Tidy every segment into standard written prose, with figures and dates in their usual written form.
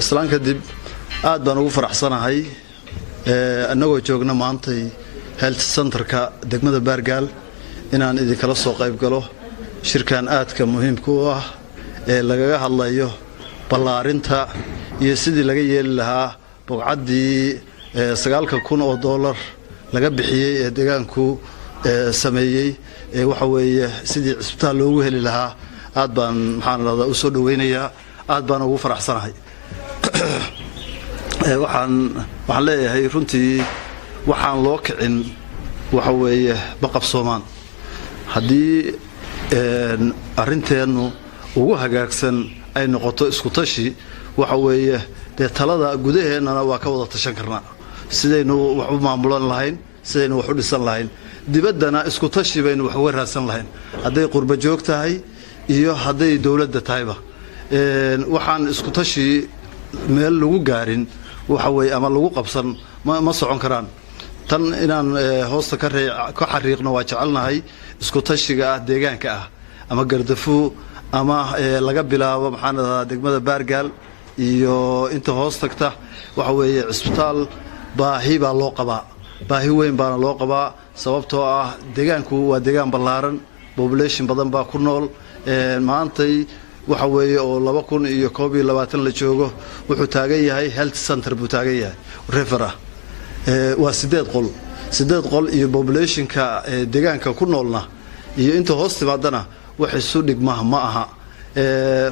islaan kadib aad baan ugu faraxsanahay annagoo joogna maantay health centerka degmada Baargaal inaan idinkala soo qayb galo shirkan aadka muhiimka u ah ee lagaga hadlayo ballaarinta iyo sidii laga yeeli lahaa bogcaddii $9,000 laga bixiyay ee deegaanku sameeyay waxa weeye sidii cisbitaal loogu heli lahaa aad baan maxaan radaa u soo dhaweynayaa aad baan ugu faraxsanahay waxaan leeyahay runtii waxaan loo kicin waxa weeye baqab Soomaan haddii arinteenu ugu hagaagsan ay noqoto isku tashi waxa weeye talada gudaheennana waa ka wada tashan karnaa sidaynu wax u maamulan lahayn sidaynu wax u dhisan lahayn dibaddana isku tashi baynu wax uga raadsan lahayn hadday qurba joog tahay iyo hadday dawladda tahayba waxaan isku tashi meel lagu gaarin waxa weeye ama lagu qabsan ma socon karaan tan inaan hoosta ka xariiqno waa jecelnahay isku tashiga ah deegaanka ah ama Gardafu ama laga bilaabo maxaan radaa degmada Baargaal iyo inta hoos tagta waxa weeye cisbitaal baahi baa loo qabaa baahi weyn baana loo qabaa sababtoo ah deegaanku waa deegaan ballaaran population badan baa ku nool maantay waxa weeye oo 2021 la joogo wuxuu taagan yahay health center buu taagan yahay refera waa 8 qol iyo populationka deegaanka ku noolna iyo inta hoos timaadana wax isu dhigma ma aha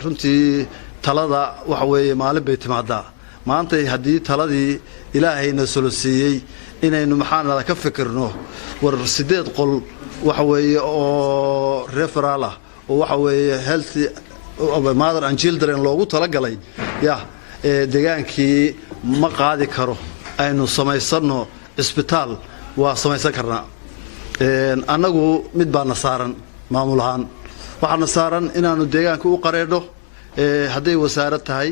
runtii talada waxa weeye maalin bay timaadaa maantay haddii taladii ilaahayna soo siiyay inaynu maxaan ka fikirno war 8 qol waxa weeye oo referal ah oo waxa weeye health mother and children loogu talagalay deegaankii ma qaadi karo aynu samaysano isbitaal waa samaysan karnaa anagu mid baa nasaaran maamul ahaan waxaana saaran inaanu deegaanka u qareedho hadday wasaarad tahay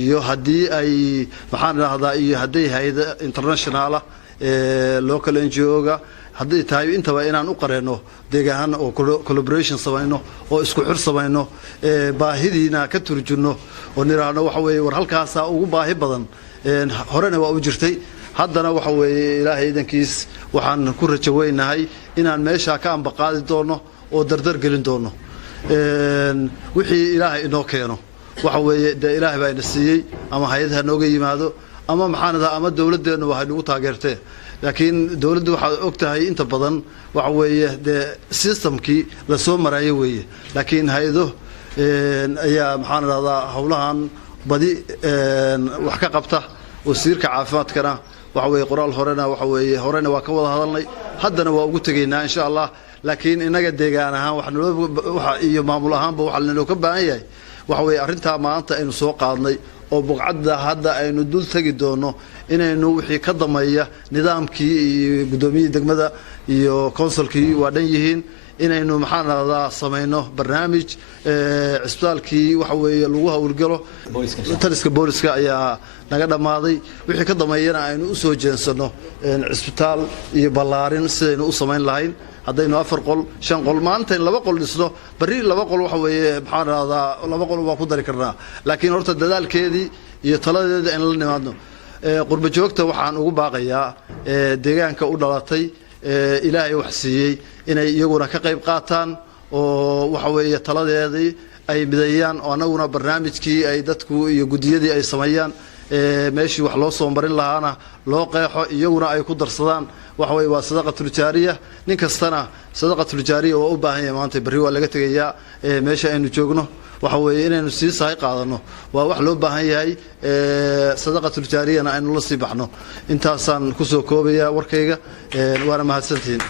iyo haddii ay maxaan raahdaa iyo hadday hay'ad international local NGO-ga hadday tahay intaba inaan u qareeno deegaan oo collaboration samayno oo isku xir samayno baahidiina ka turjunno oo niraano waxa weeye war halkaas ugu baahi badan horena waa u jirtay haddana waxa weeye ilaahay idankiis waxaan ku rajaweynahay inaan meesha ka ambaqaadi doono oo dardar gelin doono wixii ilaahay inoo keeno waxa weeye ilaahay baa ina siiyay ama hay'adaha nooga yimaado ama maxaanada ama dawladdeenu waxay nagu taageertay laakiin dawladdu waxa og tahay inta badan waxa weeye systemkii la soo maray weeye laakiin hay'ado ayaa maxaan radaa hawlahan badi wax ka qabta wasiirka caafimaadkana waxa weeye qoraal horena waa ka wada hadalnay haddana waa ugu tageynaa insha Allah laakiin inaga deegaan ahaan waxa iyo maamul ahaanba waxa loo ka baahan yahay waxa weeye arinta maanta aynu soo qaadnay oo bogcadda hadda aynu dul tagi doono inaynu wixii ka dameeya nidaamkii iyo gudoomiyaha degmada iyo councilkii waa dhan yihiin inaynu maxaan radaa sameeyno barnaamij cisbitaalkii waxa weeye lagu hawlgalo taliska booliska ayaa naga dhamaaday wixii ka dameeyana aynu u soo jeensano cisbitaal iyo ballaarin sidaynu u sameyn lahayn haddaynu 4 qol 5 qol maantaan 2 qol dhisno bari 2 qol waxa weeye maxaan radaa 2 qol waa ku dari karnaa laakiin horta dadaalkeedii iyo taladeeda in la nimaadno qurba joogta waxaan ugu baaqayaa deegaanka u dhalatay ilaahay wax siiyay inay iyaguna ka qayb qaataan oo waxa weeye taladeedii ay midayaan oo anaguna barnaamijkii ay dadku iyo gudiyadii ay sameeyaan meeshii wax loo soo marin lahaana loo qeexo iyaguna ay ku darsadaan waxa weeye waa sadaqatul jaariya nin kastana sadaqatul jaariya oo u baahan yahay maanta bari waa laga tagayaa meesha aynu joogno waxa weeye inaynu sii sahay qaadano waa wax loo baahan yahay sadaqatul jaariyana aynu la sii baxno intaasaan ku soo koobaya warkayga waana mahadsantiin